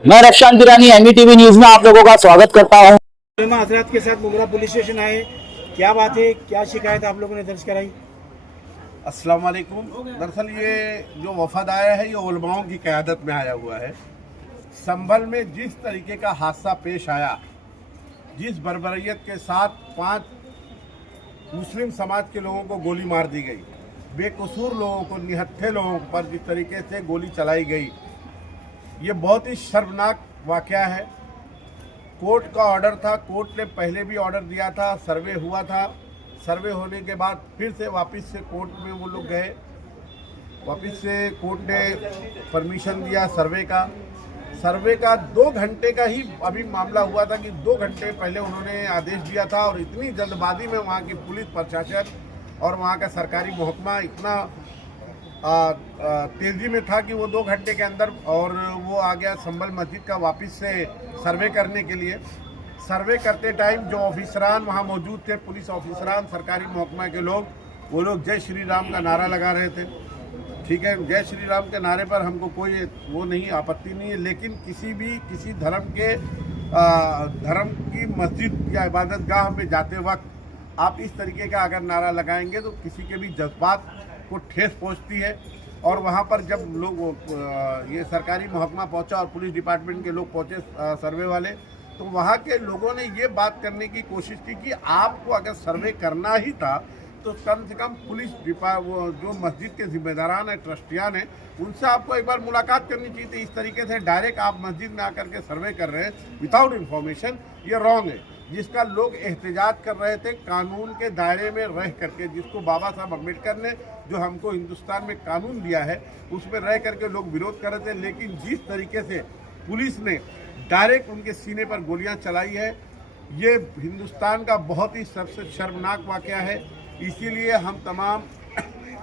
मैं रक्षांत बिरानी एमईटीवी न्यूज में आप लोगों का स्वागत करता हूं। हजरात के साथ मुमरा पुलिस स्टेशन आए, क्या बात है, क्या शिकायत आप लोगों ने दर्ज कराई? अस्सलाम वालेकुम। दरअसल ये जो वफद आया है ये उलमाओं की क़यादत में आया हुआ है। संभल में जिस तरीके का हादसा पेश आया, जिस बर्बरियत के साथ 5 मुस्लिम समाज के लोगों को गोली मार दी गई, बेकसूर लोगों को, निहत्थे लोगों पर जिस तरीके से गोली चलाई गई, ये बहुत ही शर्मनाक वाक़या है। कोर्ट का ऑर्डर था, कोर्ट ने पहले भी ऑर्डर दिया था, सर्वे हुआ था। सर्वे होने के बाद फिर से वापस से कोर्ट में वो लोग गए, वापस से कोर्ट ने परमिशन दिया सर्वे का 2 घंटे का ही अभी मामला हुआ था कि 2 घंटे पहले उन्होंने आदेश दिया था। और इतनी जल्दबाजी में वहाँ की पुलिस प्रशासन और वहाँ का सरकारी महकमा इतना तेज़ी में था कि वो 2 घंटे के अंदर और वो आ गया संभल मस्जिद का वापस से सर्वे करने के लिए। सर्वे करते टाइम जो ऑफिसरान वहाँ मौजूद थे, पुलिस ऑफिसरान, सरकारी महकमा के लोग, वो लोग जय श्री राम का नारा लगा रहे थे। ठीक है, जय श्री राम के नारे पर हमको कोई वो नहीं, आपत्ति नहीं है, लेकिन किसी धर्म की मस्जिद या इबादत गाह में जाते वक्त आप इस तरीके का अगर नारा लगाएंगे तो किसी के भी जज्बात को ठेस पहुंचती है। और वहां पर जब लोग ये सरकारी महकमा पहुंचा और पुलिस डिपार्टमेंट के लोग पहुंचे, सर्वे वाले, तो वहां के लोगों ने ये बात करने की कोशिश की कि आपको अगर सर्वे करना ही था तो कम से कम पुलिस वो जो मस्जिद के जिम्मेदारान हैं, ट्रस्टियान हैं, उनसे आपको एक बार मुलाकात करनी चाहिए थी। इस तरीके से डायरेक्ट आप मस्जिद में आकर के सर्वे कर रहे हैं विदाउट इन्फॉर्मेशन, ये रॉन्ग है। जिसका लोग एहतजाज कर रहे थे कानून के दायरे में रह करके, जिसको बाबा साहब अम्बेडकर ने जो हमको हिंदुस्तान में कानून दिया है उसमें रह करके लोग विरोध कर रहे थे। लेकिन जिस तरीके से पुलिस ने डायरेक्ट उनके सीने पर गोलियां चलाई है, ये हिंदुस्तान का बहुत ही सबसे शर्मनाक वाक़या है। इसीलिए हम तमाम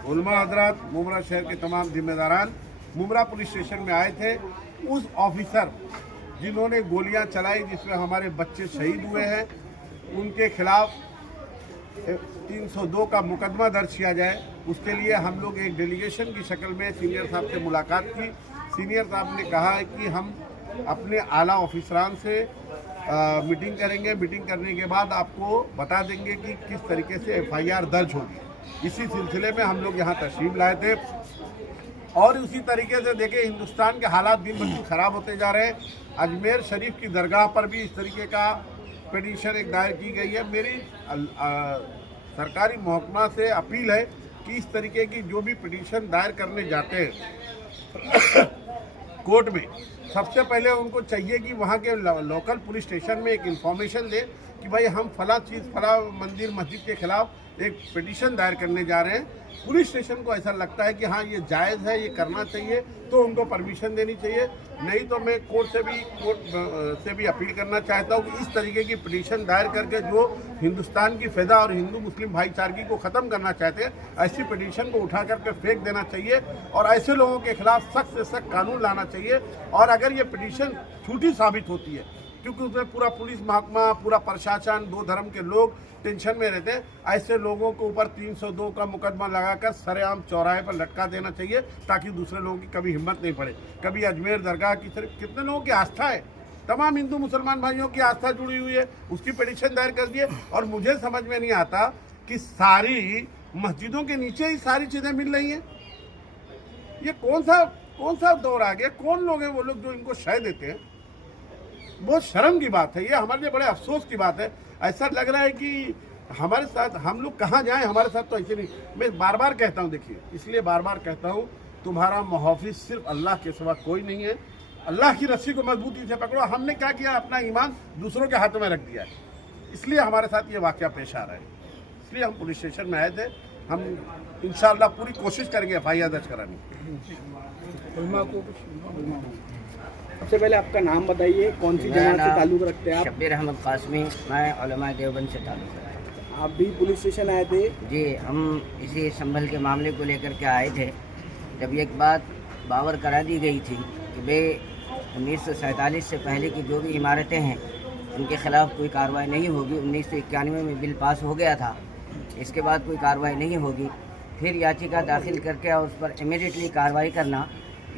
उलमा हजरात, मुमरा शहर के तमाम जिम्मेदारान मुमरा पुलिस स्टेशन में आए थे। उस ऑफिसर जिन्होंने गोलियां चलाई, जिसमें हमारे बच्चे शहीद हुए हैं, उनके खिलाफ 302 का मुकदमा दर्ज किया जाए। उसके लिए हम लोग एक डेलीगेशन की शक्ल में सीनियर साहब से मुलाकात की। सीनियर साहब ने कहा है कि हम अपने आला ऑफिसरान से मीटिंग करेंगे, मीटिंग करने के बाद आपको बता देंगे कि किस तरीके से FIR दर्ज होगी। इसी सिलसिले में हम लोग यहाँ तशरीफ लाए थे। और उसी तरीके से देखिए, हिंदुस्तान के हालात दिन ब दिन ख़राब होते जा रहे हैं। अजमेर शरीफ की दरगाह पर भी इस तरीके का पिटीशन एक दायर की गई है। मेरी सरकारी महकमा से अपील है कि इस तरीके की जो भी पिटीशन दायर करने जाते हैं कोर्ट में, सबसे पहले उनको चाहिए कि वहाँ के लोकल पुलिस स्टेशन में एक इन्फॉर्मेशन दे कि भाई हम फला चीज़, फला मंदिर, मस्जिद के खिलाफ एक पिटीशन दायर करने जा रहे हैं। पुलिस स्टेशन को ऐसा लगता है कि हाँ ये जायज़ है, ये करना चाहिए, तो उनको परमिशन देनी चाहिए। नहीं तो मैं कोर्ट से भी अपील करना चाहता हूँ कि इस तरीके की पिटीशन दायर करके जो हिंदुस्तान की फ़िज़ा और हिंदू मुस्लिम भाईचारगी को ख़त्म करना चाहते हैं, ऐसी पिटीशन को उठा करके फेंक देना चाहिए और ऐसे लोगों के खिलाफ सख्त से सख्त कानून लाना चाहिए। और अगर ये पिटीशन झूठी साबित होती है, क्योंकि उसमें पूरा पुलिस महकमा, पूरा प्रशासन, 2 धर्म के लोग टेंशन में रहते हैं, ऐसे लोगों के ऊपर 302 का मुकदमा लगाकर सरेआम चौराहे पर लटका देना चाहिए, ताकि दूसरे लोगों की कभी हिम्मत नहीं पड़े। कभी अजमेर दरगाह की तरफ कितने लोगों की आस्था है, तमाम हिंदू मुसलमान भाइयों की आस्था जुड़ी हुई है, उसकी पिटीशन दायर कर दिए। और मुझे समझ में नहीं आता कि सारी मस्जिदों के नीचे ही सारी चीज़ें मिल रही हैं। ये कौन सा दौर आ गया? कौन लोग हैं वो लोग जो इनको शय देते हैं? बहुत शर्म की बात है, ये हमारे लिए बड़े अफसोस की बात है। ऐसा लग रहा है कि हमारे साथ हम लोग कहाँ जाएं, हमारे साथ तो ऐसे नहीं। मैं बार बार कहता हूँ, देखिए, इसलिए बार बार कहता हूँ, तुम्हारा मुहाफिज सिर्फ अल्लाह के सिवा कोई नहीं है। अल्लाह की रस्सी को मजबूती से पकड़ो। हमने क्या किया, अपना ईमान दूसरों के हाथों में रख दिया है, इसलिए हमारे साथ ये वाक़या पेश आ रहा है। इसलिए हम पुलिस स्टेशन में आए थे। हम इंशाअल्लाह पूरी कोशिश करेंगे FIR दर्ज कराने की। सबसे पहले आपका नाम बताइए, कौन सी जमात से ताल्लुक़ रखते हैं आप? शब्बीर अहमद क़ासमी, मैं उलमा देवबंद से ताल्लुक़ रखता हूँ। आप भी पुलिस स्टेशन आए थे? जी, हम इसी संभल के मामले को लेकर के आए थे। जब एक बात बावर करा दी गई थी कि भाई 1947 से पहले की जो भी इमारतें हैं उनके ख़िलाफ़ कोई कार्रवाई नहीं होगी। 1991 में बिल पास हो गया था, इसके बाद कोई कार्रवाई नहीं होगी। फिर याचिका दाखिल करके और उस पर इमीडिएटली कार्रवाई करना,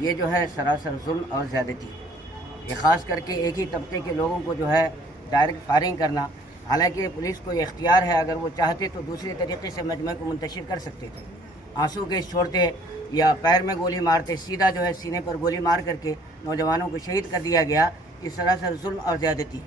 ये जो है सरासर जुल्म और ज़्यादती। ये ख़ास करके एक ही तबके के लोगों को जो है डायरेक्ट फायरिंग करना। हालांकि पुलिस को ये इख्तियार है, अगर वो चाहते तो दूसरे तरीके से मजमे को मुंतशिर कर सकते थे। आंसू गैस छोड़ते या पैर में गोली मारते, सीधा जो है सीने पर गोली मार करके नौजवानों को शहीद कर दिया गया। इस सरासर जुल्म और ज़्यादती।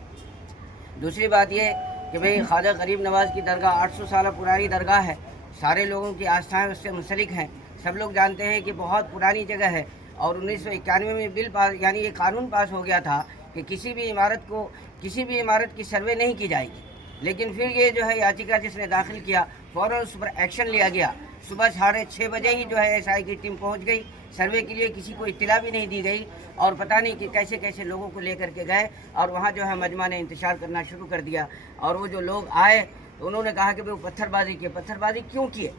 दूसरी बात ये कि भाई ख्वाजा गरीब नवाज़ की दरगाह 800 साल पुरानी दरगाह है, सारे लोगों की आस्थाएं उससे मुंसलिक हैं। सब लोग जानते हैं कि बहुत पुरानी जगह है और 1991 में बिल पास यानी ये कानून पास हो गया था कि किसी भी इमारत की सर्वे नहीं की जाएगी। लेकिन फिर ये जो है याचिका जिसने दाखिल किया, फ़ौरन उस पर एक्शन लिया गया। सुबह 6:30 बजे ही जो है SI की टीम पहुंच गई। सर्वे के लिए किसी को इत्तला भी नहीं दी गई और पता नहीं कि कैसे कैसे लोगों को लेकर के गए और वहाँ जो है मजमा ने इंतशार करना शुरू कर दिया। और वो जो लोग आए तो उन्होंने कहा कि भाई पत्थरबाजी किए। पत्थरबाजी क्यों किए?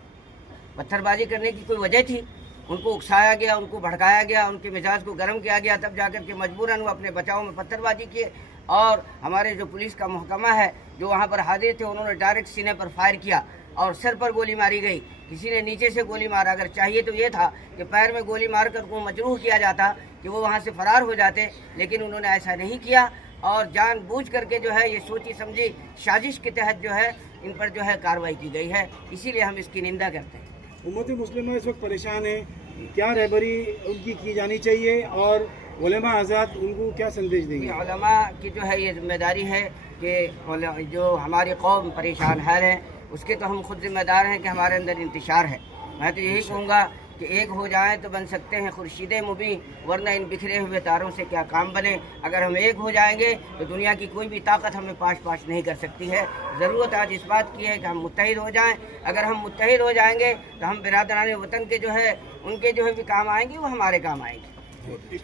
पत्थरबाजी करने की कोई वजह थी? उनको उकसाया गया, उनको भड़काया गया, उनके मिजाज को गर्म किया गया, तब जाकर के मजबूरन वो अपने बचाव में पत्थरबाजी किए। और हमारे जो पुलिस का महकमा है जो वहाँ पर हाजिर थे, उन्होंने डायरेक्ट सीने पर फायर किया और सिर पर गोली मारी गई। किसी ने नीचे से गोली मारा। अगर चाहिए तो ये था कि पैर में गोली मारकर को मजरूह किया जाता कि वो वहाँ से फरार हो जाते, लेकिन उन्होंने ऐसा नहीं किया और जानबूझ करके जो है ये सोची समझी साजिश के तहत जो है इन पर जो है कार्रवाई की गई है। इसीलिए हम इसकी निंदा करते हैं। उम्मत मुस्लिमा इस वक्त परेशान है, क्या रहबरी उनकी की जानी चाहिए और उलमा हज़रात उनको क्या संदेश देंगे? उलमा की जो है ये जिम्मेदारी है कि जो हमारी कौम परेशान हाल है उसके तो हम खुद जिम्मेदार हैं कि हमारे अंदर इंतशार है। मैं तो यही कहूँगा कि एक हो जाएं तो बन सकते हैं खुर्शीद मुबीन, वरना इन बिखरे हुए तारों से क्या काम बने। अगर हम एक हो जाएंगे तो दुनिया की कोई भी ताकत हमें पाश नहीं कर सकती है। ज़रूरत आज इस बात की है कि हम मुत्तहिद हो जाएं। अगर हम मुत्तहिद हो जाएंगे तो हम बिरादरान वतन के जो है उनके जो है भी काम आएंगे, वो हमारे काम आएंगे।